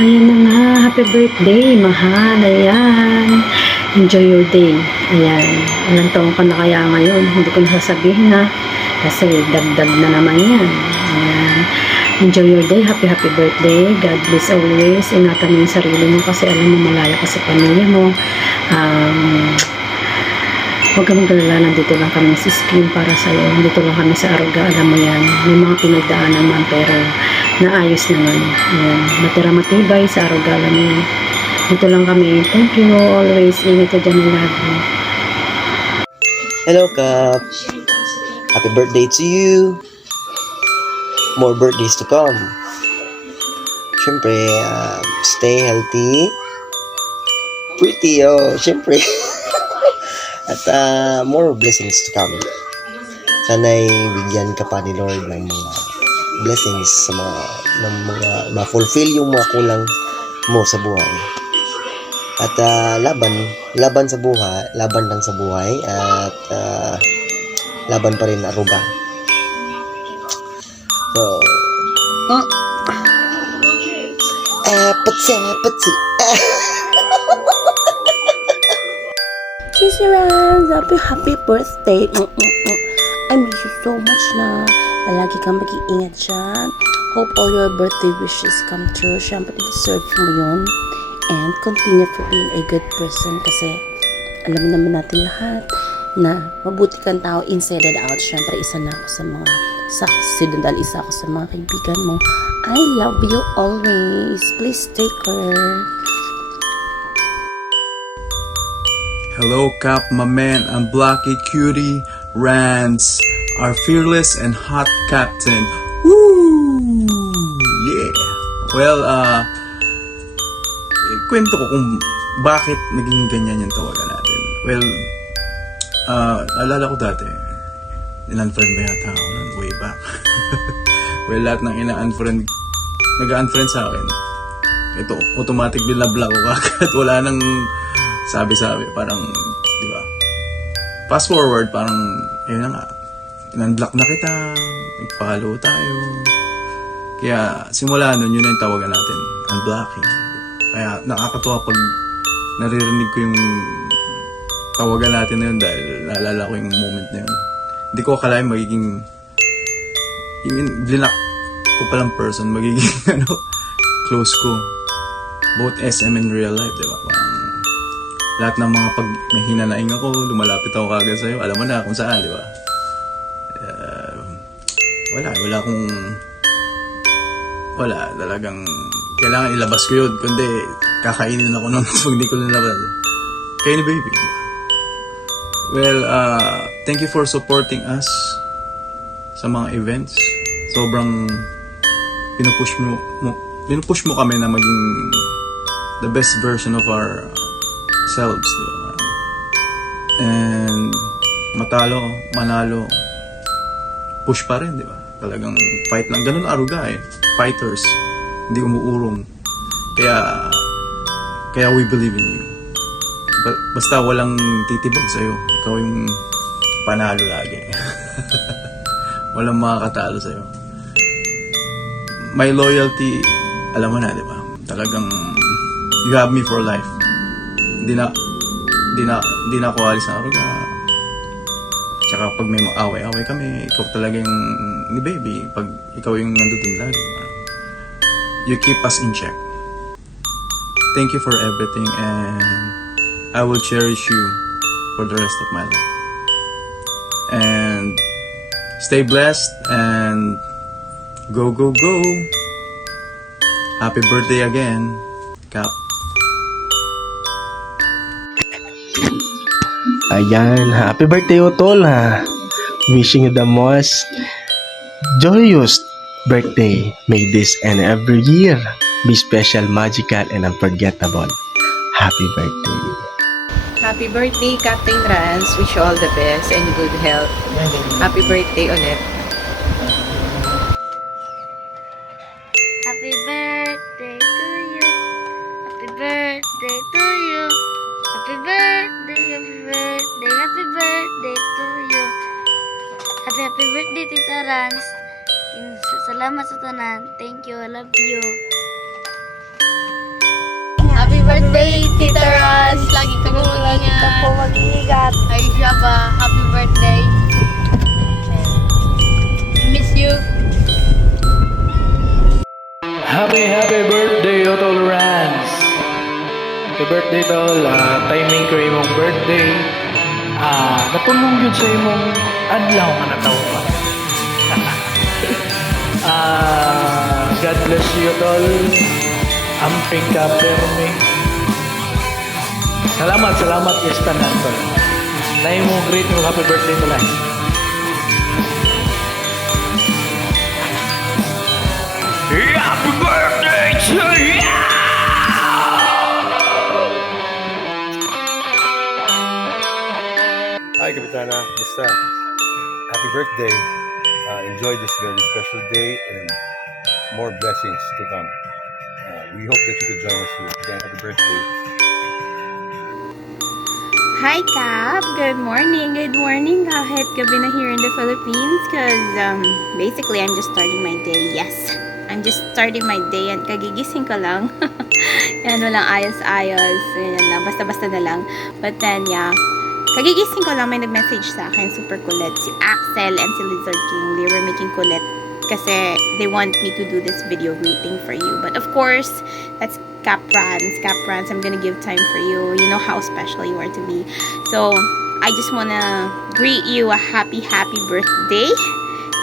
Ayan na nga, happy birthday, mahal. Ayan. Enjoy your day. Ayan. Ilang taong ka na kaya ngayon? Hindi ko nasasabihin na. Kasi dagdag na naman yan. Ayan. Enjoy your day. Happy birthday. God bless always. Ingatan mo yung sarili mo kasi alam mo malaya ka sa pamilya mo. Huwag ka magkalala, nandito lang kami sa skin para sa'yo. Nandito lang kami sa Aruga, alam mo yan. May mga pinagdaanan man pero naayos naman. Ayan. Matira matibay sa Aruga, alam mo yan. Dito lang kami. Thank you always. Ingat ka dyan, love you. Hello, Kap. Happy birthday to you. More birthdays to come. Siyempre, stay healthy. Pretty, siyempre. At more blessings to come. Sana'y bigyan ka pa ni Lord ng mga blessings sa mga ma-fulfill yung mga kulang mo sa buhay. At laban sa buhay, laban lang sa buhay at laban pa rin Aruga. So, patsi. Kisirans, happy birthday. I miss you so much na. Palagi kang mag-iingat dyan. Hope all your birthday wishes come true. Siyempre, deserve mo yun. And continue for being a good person kasi alam naman natin lahat na mabuti kang tao inside and out. Siyempre, isa na ako sa mga successful, isa ako sa mga kaibigan mo. I love you always. Please take care. Hello, Cap, my man. I'm Blocky Cutie Rans, our fearless and hot captain. Woo! Yeah! Well, kwento ko kung bakit naging ganyan yung tawagan natin. Well, alala ko dati, in-unfriend ba yata ako nun? Way back. Well, lahat ng nag-unfriend sa akin. Ito, automatic binablock ko kagad. Wala nang sabi-sabi, parang, di ba? Fast forward, parang, ayun na nga, in-unblock na kita, nagpakalo tayo. Kaya, simula nun, yun na yung tawagan natin, unblocking. Kaya, nakakatuwa pag naririnig ko yung tawagan natin na yun dahil naalala ko yung moment na yun. Hindi ko akalain magiging, yung blinak ko palang person, magiging, close ko. Both SM and real life, di ba? Parang, lahat ng mga pag may hinanaing ako, lumalapit ako kagad sa'yo, alam mo na kung saan, di ba? Wala, talagang, kailangan ilabas ko yun, kundi kakainin ako nung pag di ko nilabas. Kaya ni baby. Well, thank you for supporting us sa mga events. Sobrang pinupush mo kami na maging the best version of our selves, di ba? And matalo, manalo, push pa rin, di ba? Talagang fight lang. Ganun Aruga eh. Fighters. Hindi umuurong. Kaya we believe in you. Basta walang titibag sa'yo. Ikaw yung panalo lagi. Walang makakatalo sa'yo. My loyalty, alam mo na, di ba? Talagang you have me for life. Hindi na ako alis ng Aruga. Tsaka pag may away-away kami, ikaw talaga yung ni baby. Pag ikaw yung nandun lagi. You keep us in check. Thank you for everything and I will cherish you for the rest of my life. And stay blessed and go, go, go. Happy birthday again, Cap. Ayan, happy birthday Utol ha. Wishing you the most joyous birthday. May this and every year be special, magical, and unforgettable. Happy birthday. Happy birthday, Captain Rans. Wish you all the best and good health. Happy birthday ulit. Happy birthday to you. Happy birthday to you. Happy birthday, happy birthday, happy birthday to you. Happy birthday, Tita Rans. Salamat sa tanan. Thank you. I love you. Happy birthday, Tita Raz! Lagi ka mawala niya. Ito po mag-iingat. Ay siya ba? Happy birthday. Miss you. Happy birthday, Otol Rans! Happy birthday, Tol. Timing ko imong birthday. Natulong yun sa imong adlaw nga natawa pa. God bless you, Tol. Amping ka, perme. Salamat, yes, tanan, Tol. Na imong great mo happy birthday, Tol. Happy birthday to you! Hi, Kapitana. Basta. Happy birthday. Enjoy this very special day and more blessings to come. We hope that you could join us here. Again, happy birthday. Hi, Cap. Good morning. Good morning. Kahit gabi na here in the Philippines because basically I'm just starting my day. Yes, I'm just starting my day and kagigising ko lang. Yan, walang ayos-ayos. Yan lang, basta-basta na lang. But then, yeah, kagigising ko lang, may nag-message sa akin, super kulit. Si Axel and si Lizard King, they were making kulit kasi they want me to do this video greeting for you. But of course, that's Cap Rans, I'm gonna give time for you. You know how special you are to me. So, I just wanna greet you a happy birthday.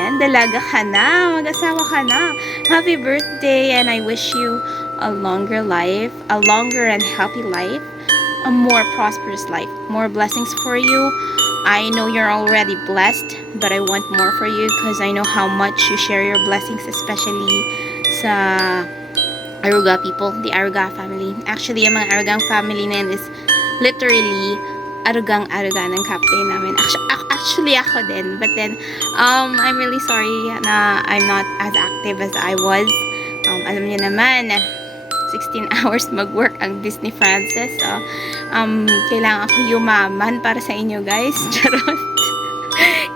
Yan, dalaga ka na, mag-asawa ka na. Happy birthday, and I wish you a longer life, a longer and happy life, a more prosperous life, more blessings for you. I know you're already blessed, but I want more for you because I know how much you share your blessings, especially sa Aruga people, the Aruga family. Actually, yung mga Arugang family na yun is literally Arugang-Aruga ng captain namin. Actually, ako din. But then, I'm really sorry na I'm not as active as I was. Alam niyo naman, 16 hours mag-work ang Disney Frances. So, kailangan ako yumaman para sa inyo, guys. Charot.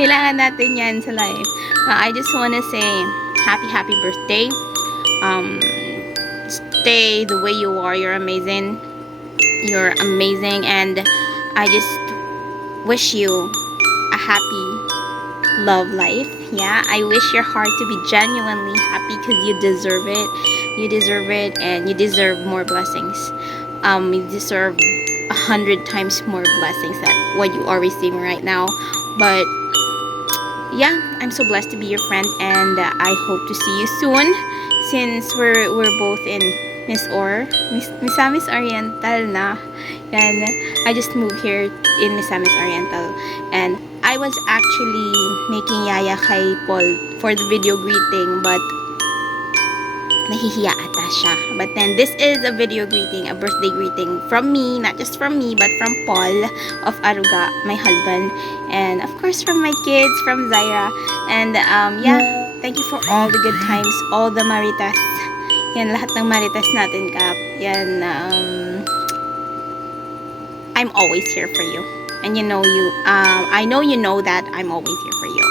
Kailangan natin yan sa life. I just wanna say, happy birthday. Stay the way you are. You're amazing. You're amazing. And I just wish you a happy love life. Yeah, I wish your heart to be genuinely happy because you deserve it. You deserve it, and you deserve more blessings. You deserve 100 times more blessings than what you are receiving right now. But yeah, I'm so blessed to be your friend, and I hope to see you soon. Since we're both in Misamis Oriental na. And I just moved here in Misamis Oriental, and I was actually making yaya kay Paul for the video greeting, but nahihiya ata siya. But then this is a video greeting, a birthday greeting from me, not just from me, but from Paul of Aruga, my husband, and of course from my kids, from Zaira. And yeah, thank you for all the good times, all the maritas. Yan, lahat ng maritas natin, Kap. Yan, I'm always here for you. And I know you know that I'm always here for you.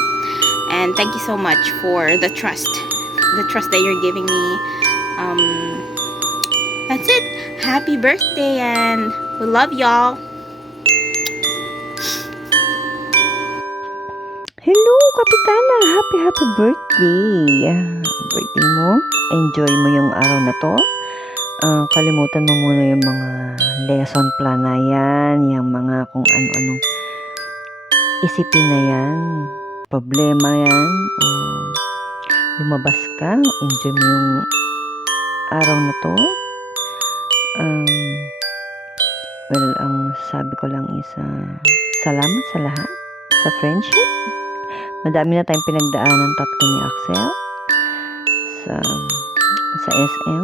And thank you so much for the trust that you're giving me. That's it. Happy birthday, and we love y'all. Hello, Kapitana! Happy birthday! Birthday mo. Enjoy mo yung araw na to. Kalimutan mo muna yung mga lesson plan na yan, yung mga kung ano-anong isipin na yan, problema yan, o lumabas ka, enjoy mo yung araw na to. Well, ang sabi ko lang is salamat sa lahat, sa friendship. Madami na tayong pinagdaanan, tatlo ni Axel sa SM.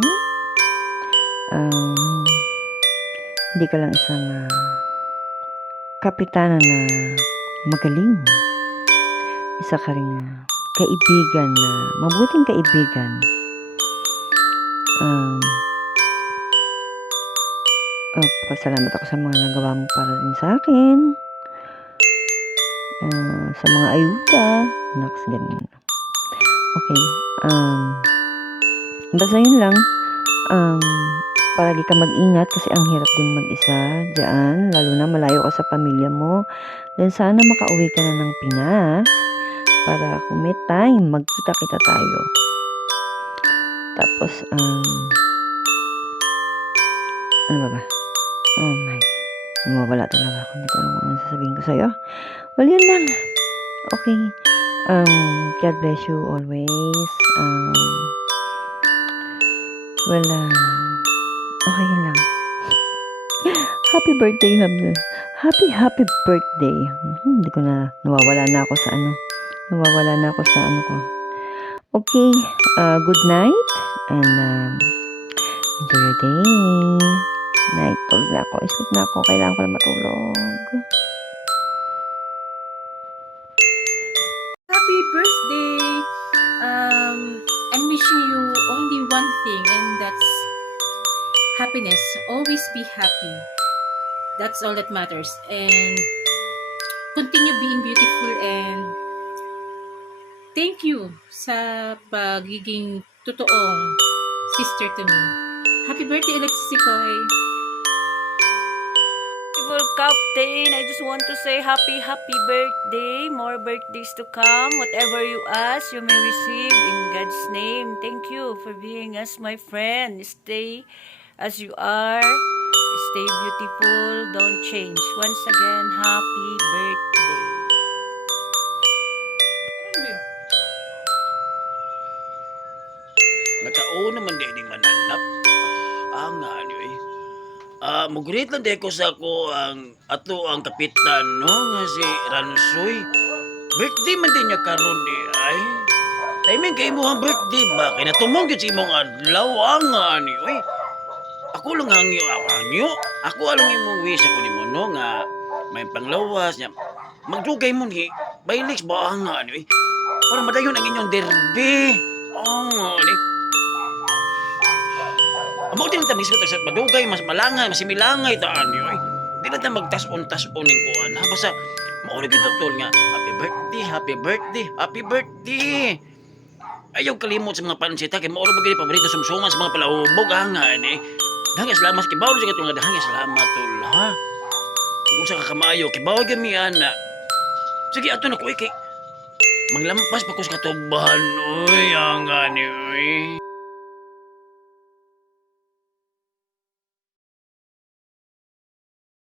Hindi ka lang isang kapitana na magaling. Isa ka rin kaibigan na mabuting kaibigan. Pasalamat ako sa mga nagawa mo para rin sa akin. Sa mga ayuda. Naks, ganun. Okay. Basta yun lang. palagi ka mag-ingat kasi ang hirap din mag-isa dyan, lalo na malayo ka sa pamilya mo. Then sana makauwi ka na ng Pinas para kung may time, magkita-kita tayo. Tapos, ano ba ba? Oh my, nawawala talaga ako. Hindi ko alam kung ano sasabihin ko sa'yo. Well, yun lang. Okay. God bless you always. Okay yun lang. Happy birthday, Hamza. Happy birthday. Hindi ko na, nawawala na ako sa ano ko. Okay, good night and enjoy your day. Night, tulog na ako. Sleep na ako. Kailangan ko na matulog. Happy birthday! I'm wishing you only one thing, and that's happiness. Always be happy. That's all that matters. And continue being beautiful, and thank you sa pagiging totoong sister to me. Happy birthday, Alexis Sikoy! Captain, I just want to say happy birthday. More birthdays to come. Whatever you ask, you may receive in God's name. Thank you for being as my friend. Stay as you are. Stay beautiful. Don't change. Once again, happy birthday. Nakauna man din mananap. Ang ano eh. Mugulit lang din ko sa ako ang kapitan, no? Nga si Ransoy. Birthday man din niya karon di ay. Timing kay mo ang birthday ba? Kaya natumong yun si mong adlaw ang ani. Uy, ako lang hangyo. Ako alang imong wish ako ni mo, no? Nga may panglawas niya. Magdugay mo ni. Bailix ba ang ani? Uy, para madayon ang inyong derby. Ani. Amo din ta mismo sa madugay, mas malangay, mas similangay taan yoy. Di na ta magtas-on ning kuan. Ha basta mao gyud tol nga happy birthday. Ayaw kalimot sa mga pansita kay mao ra gyud paborito sumsuman sa mga palahubog nga ni. Dahang salamat kay bawon sa katong dahang salamat tol ha. Kung sa kakamayo kay bawon gami ana. Sige ato na ko kay manglampas pa ko sa katubahan oy ang ani oy.